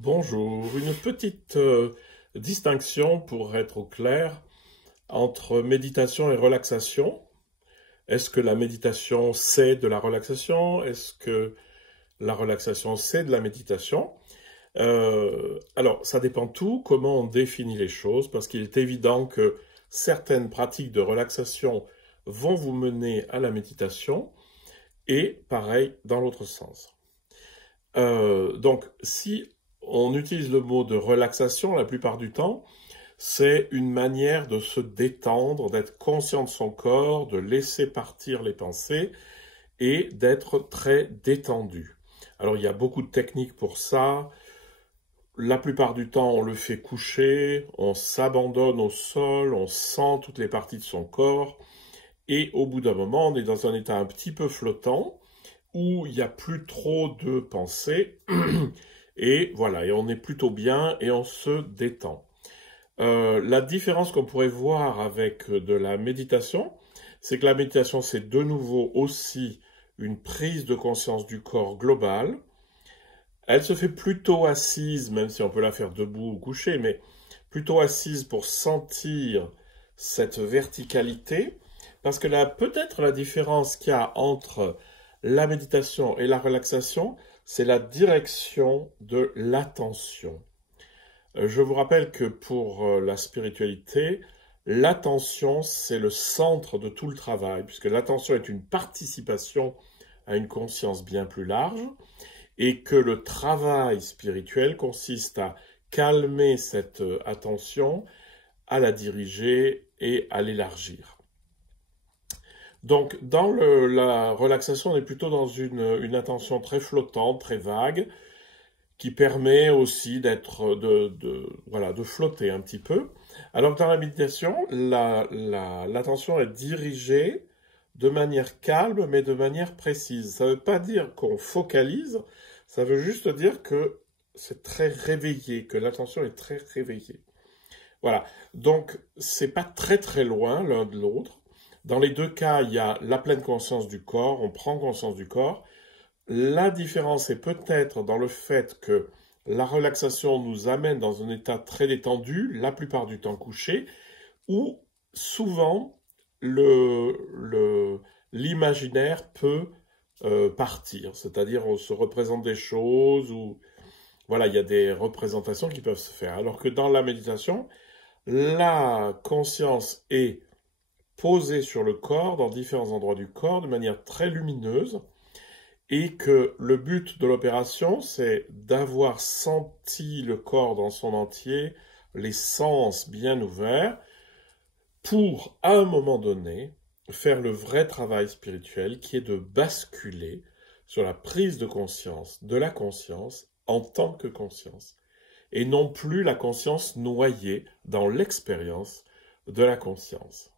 Bonjour, une petite distinction pour être au clair entre méditation et relaxation. Est-ce que la méditation c'est de la relaxation? Est-ce que la relaxation c'est de la méditation? Alors, ça dépend tout comment on définit les choses, parce qu'il est évident que certaines pratiques de relaxation vont vous mener à la méditation, et pareil dans l'autre sens. Donc, si on utilise le mot de relaxation la plupart du temps, c'est une manière de se détendre, d'être conscient de son corps, de laisser partir les pensées et d'être très détendu. Alors, il y a beaucoup de techniques pour ça. La plupart du temps, on le fait coucher, on s'abandonne au sol, on sent toutes les parties de son corps et au bout d'un moment, on est dans un état un petit peu flottant où il n'y a plus trop de pensées, et voilà, et on est plutôt bien et on se détend. La différence qu'on pourrait voir avec de la méditation, c'est que la méditation, c'est de nouveau aussi une prise de conscience du corps global. Elle se fait plutôt assise, même si on peut la faire debout ou couchée, mais plutôt assise pour sentir cette verticalité, parce que là, peut-être la différence qu'il y a entre la méditation et la relaxation, c'est la direction de l'attention. Je vous rappelle que pour la spiritualité, l'attention, c'est le centre de tout le travail, puisque l'attention est une participation à une conscience bien plus large, et que le travail spirituel consiste à calmer cette attention, à la diriger et à l'élargir. Donc, dans la relaxation, on est plutôt dans une attention très flottante, très vague, qui permet aussi de flotter un petit peu. Alors que dans la méditation, l'attention est dirigée de manière calme, mais de manière précise. Ça ne veut pas dire qu'on focalise, ça veut juste dire que c'est très réveillé, que l'attention est très réveillée. Voilà, donc c'est pas très très loin l'un de l'autre. Dans les deux cas, il y a la pleine conscience du corps, on prend conscience du corps. La différence est peut-être dans le fait que la relaxation nous amène dans un état très détendu, la plupart du temps couché, où souvent l'imaginaire peut partir. C'est-à-dire on se représente des choses, ou voilà, il y a des représentations qui peuvent se faire. Alors que dans la méditation, la conscience est posée sur le corps, dans différents endroits du corps, de manière très lumineuse, et que le but de l'opération, c'est d'avoir senti le corps dans son entier, les sens bien ouverts, pour, à un moment donné, faire le vrai travail spirituel qui est de basculer sur la prise de conscience de la conscience en tant que conscience, et non plus la conscience noyée dans l'expérience de la conscience.